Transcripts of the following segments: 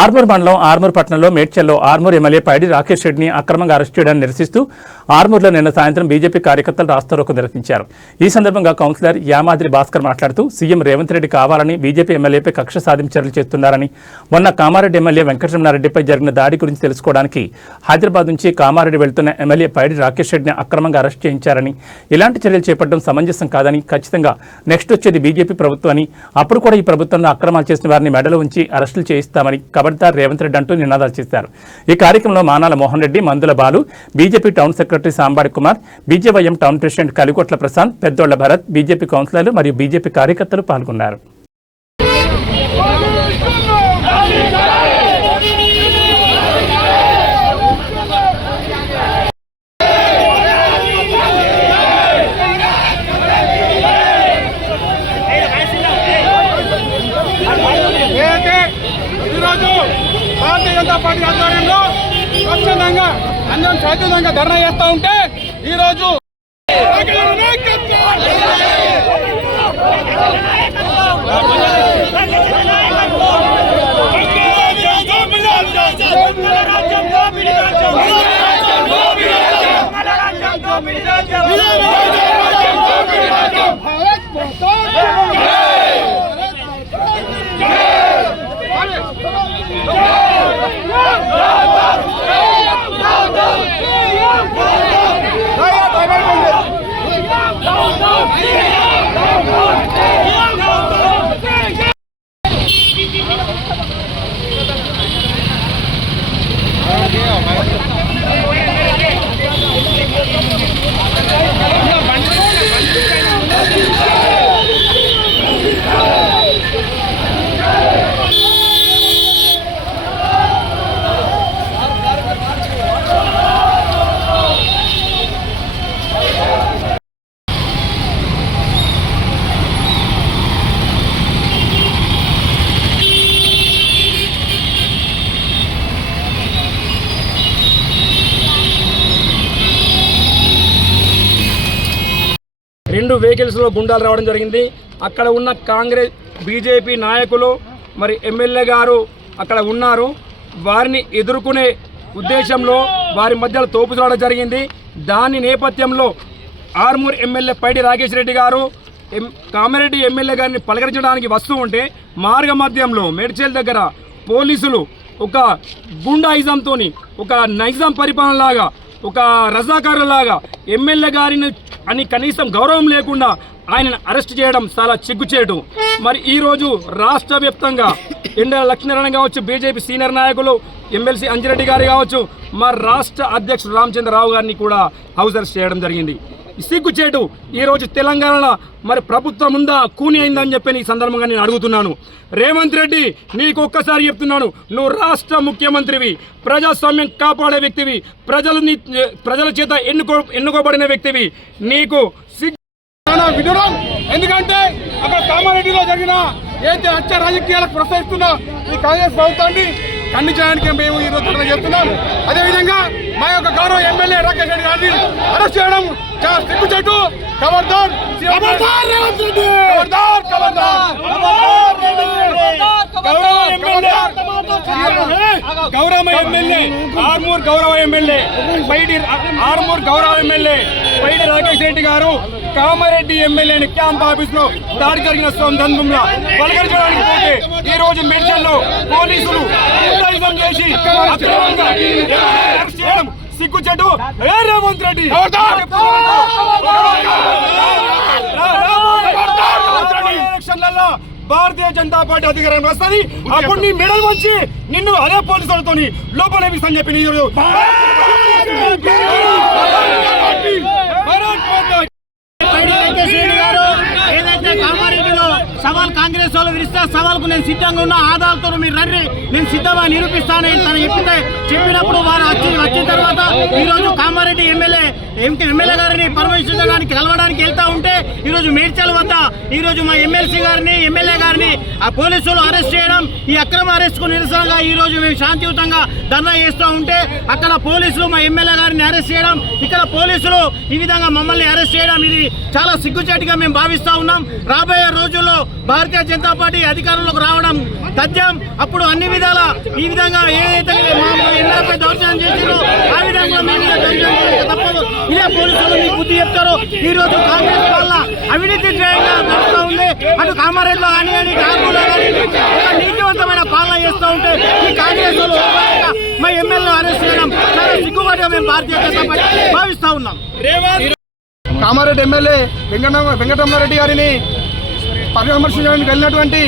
ఆర్మూర్ మండలం ఆర్మూర్ పట్టణంలో మేడ్చల్లో ఆర్మూర్ ఎమ్మెల్యే పైడి రాకేష్ రెడ్డిని అక్రమంగా అరెస్ట్ చేయడాన్ని నిరసిస్తూ ఆర్మూర్లో నిన్న సాయంత్రం బీజేపీ కార్యకర్తలు రాస్తారోకో నిర్వహించారు. ఈ సందర్భంగా కౌన్సిలర్ యామాద్రి భాస్కర్ మాట్లాడుతూ సీఎం రేవంత్ రెడ్డి కావాలని బీజేపీ ఎమ్మెల్యేపై కక్ష సాధింపు చర్యలు చేస్తున్నారని, మొన్న కామారెడ్డి ఎమ్మెల్యే వెంకటరమణారెడ్డిపై జరిగిన దాడి గురించి తెలుసుకోవడానికి హైదరాబాద్ నుంచి కామారెడ్డి వెళ్తున్న ఎమ్మెల్యే పైడి రాకేష్ రెడ్డిని అక్రమంగా అరెస్ట్ చేయించారని, ఇలాంటి చర్యలు చేపట్టడం సమంజసం కాదని, ఖచ్చితంగా నెక్స్ట్ వచ్చేది బీజేపీ ప్రభుత్వాన్ని, అప్పుడు కూడా ఈ ప్రభుత్వంలో అక్రమాలు చేసిన వారిని మెడలో ఉంచి అరెస్టులు చేయిస్తామని ఖబర్దార్ రేవంత్ రెడ్డి అంటూ నినాదాలు చేశారు. ఈ కార్యక్రమంలో Manala Mohan Reddy, Mandula Balu, BJP town secretary Sambadi Kumar, BJYM town president Kaligotla Prashant, Peddolla Bharat, BJP కౌన్సిలర్లు మరియు బీజేపీ కార్యకర్తలు పాల్గొన్నారు. భారతీయ జనతా పార్టీ ఆధ్వర్యంలో స్వచ్ఛందంగా అందరం చైతన్యంగా ధర్నా చేస్తూ ఉంటే ఈరోజు రెండు వెహికల్స్లో గుండాలు రావడం జరిగింది. అక్కడ ఉన్న కాంగ్రెస్ బీజేపీ నాయకులు మరి ఎమ్మెల్యే గారు అక్కడ ఉన్నారు. వారిని ఎదుర్కొనే ఉద్దేశంలో వారి మధ్యలో తోపు రావడం జరిగింది. దాని నేపథ్యంలో ఆర్మూర్ ఎమ్మెల్యే పైడి రాకేష్ రెడ్డి గారు కామారెడ్డి ఎమ్మెల్యే గారిని పలకరించడానికి వస్తూ ఉంటే మార్గ మధ్యంలో మేడ్చల్ దగ్గర పోలీసులు ఒక గుండాయిజంతో, ఒక నైజాం పరిపాలనలాగా, ఒక రజాకారులాగా ఎమ్మెల్యే గారిని అని కనీసం గౌరవం లేకుండా ఆయనను అరెస్ట్ చేయడం చాలా సిగ్గుచేటు. మరి ఈరోజు రాష్ట్ర వ్యాప్తంగా ఎండల లక్ష్మీనారాయణ కావచ్చు, బీజేపీ సీనియర్ నాయకులు ఎమ్మెల్సీ అంజిరెడ్డి గారు కావచ్చు, మా రాష్ట్ర అధ్యక్షుడు రామచంద్రరావు గారిని కూడా హౌస్ అరెస్ట్ చేయడం జరిగింది. సిగ్గుచేటు. ఈరోజు తెలంగాణ మరి ప్రభుత్వం ఉందా కూని అయిందని చెప్పి ఈ సందర్భంగా నేను అడుగుతున్నాను. రేవంత్ రెడ్డి, నీకు ఒక్కసారి చెప్తున్నాను, నువ్వు రాష్ట్ర ముఖ్యమంత్రివి, ప్రజాస్వామ్యం కాపాడే వ్యక్తివి, ప్రజల చేత ఎన్నుకోబడిన వ్యక్తివి. నీకు విడురం. ఎందుకంటే అక్కడ కామారెడ్డిలో జరిగిన ఏదైతే హత్య రాజకీయాలకు ప్రోత్సహిస్తున్న ఈ కాంగ్రెస్ ప్రభుత్వాన్ని ఖండించడానికి మేము ఈరోజు ధర్నా చేస్తున్నాం. అదేవిధంగా మా యొక్క గౌరవ ఎమ్మెల్యే రాకేష్ రెడ్డి గారిని అరెస్ట్ చేయడం చాలా సిగ్గుచేటు. ఖబర్దార్ రేవంత్ రెడ్డి, గౌరవ ఎమ్మెల్యే ఆర్మూర్ గౌరవ ఎమ్మెల్యే పైడి రాకేష్ రెడ్డి గారు కామారెడ్డి ఎమ్మెల్యేని క్యాంప్ ఆఫీస్ లో దాడి జరిగిన సందర్భంలో పలకరించడానికి పోతే ఈ రోజు మేడ్చల్లో పోలీసులు చేసి చేయడం సిగ్గుచెట్టు. రేవంత్ రెడ్డి ఎలక్షన్లలో భారతీయ జనతా పార్టీ అధికారం వస్తుంది, అప్పుడు నీ మెడల్ వచ్చి నిన్ను అదే పోలీసులతో లోపల వేపిస్తాను చెప్పి ఏదైతే కామారెడ్డిలో సవాల్ కాంగ్రెస్ వాళ్ళు విరిస్తే సవాల్కు నేను సిద్ధంగా ఉన్న ఆధారాలతో మీరు రండి, నేను సిద్ధంగా నిరూపిస్తానని తను చెప్పినప్పుడు వారు వచ్చిన తర్వాత ఈరోజు కామారెడ్డి ఎమ్మెల్యే ఎమ్మెల్యే గారిని పరామర్శించడానికి కలవడానికి వెళ్తా ఉంటే ఈరోజు మేడ్చల్ వద్ద ఈరోజు మా ఎమ్మెల్సీ గారిని ఎమ్మెల్యే గారిని ఆ పోలీసులు అరెస్ట్ చేయడం, ఈ అక్రమ అరెస్ట్కు నిరసనగా ఈరోజు మేము శాంతియుతంగా ధర్నా చేస్తూ ఉంటే అక్కడ పోలీసులు మా ఎమ్మెల్యే గారిని అరెస్ట్ చేయడం, ఇక్కడ పోలీసులు ఈ విధంగా మమ్మల్ని అరెస్ట్ చేయడం ఇది చాలా సిగ్గుచేటుగా మేము భావిస్తూ ఉన్నాం. రాబోయే రోజుల్లో భారతీయ జనతా పార్టీ అధికారంలోకి రావడం తథ్యం. అప్పుడు అన్ని విధాల ఈ విధంగా ఏదైతే మా ఎమ్మెల్యేపై దౌర్జన్యం చేసిరో ఆ విధంగా మేము దౌర్జన్యం చేయక తప్పదు. ఇదే పోలీసులు మీకు బుద్ధి చెప్తారు. ఈ రోజు కాంగ్రెస్ వల్ల అవినీతి ధ్యేయంగా నడుస్తూ ఉంది. అటు కామారెడ్డిలో కానీ కాకులో కానీ ఒక నీతివంతమైన పాలన చేస్తూ ఉంటే ఈ కాంగ్రెస్ మా ఎమ్మెల్యేలు అరెస్ట్ చేయడం చాలా సిగ్గుబాటుగా మేము భారతీయ జనతా పార్టీ భావిస్తూ ఉన్నాం. కామారెడ్డి ఎమ్మెల్యే వెంకటరమణారెడ్డి గారిని పరామర్శించడానికి వెళ్ళినటువంటి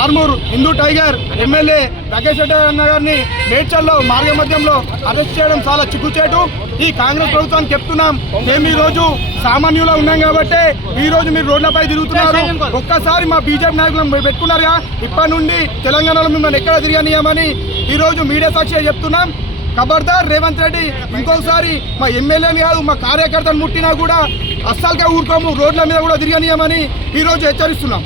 ఆర్మూర్ హిందూ టైగర్ ఎమ్మెల్యే రాకేష్ రెడ్డి అన్న గారిని మేడ్చల్లో మార్గ మధ్యంలో అరెస్ట్ చేయడం చాలా చిక్కుచేటు. ఈ కాంగ్రెస్ ప్రభుత్వానికి చెప్తున్నాం, మేము ఈ రోజు సామాన్యులో ఉన్నాం కాబట్టి ఈ రోజు మీరు రోడ్లపై తిరుగుతున్నారు. ఒక్కసారి మా బీజేపీ నాయకులను పెట్టుకున్నారుగా, ఇప్పటి నుండి తెలంగాణలో మిమ్మల్ని ఎక్కడ తిరగనీయమని ఈ రోజు మీడియా సాక్షిగా చెప్తున్నాం. ఖబర్దార్ రేవంత్ రెడ్డి, ఇంకొకసారి మా ఎమ్మెల్యేని కాదు మా కార్యకర్తను ముట్టినా కూడా అస్సలుగా ఊరుకోము, రోడ్ల మీద కూడా తిరగనీయమని ఈ రోజు హెచ్చరిస్తున్నాం.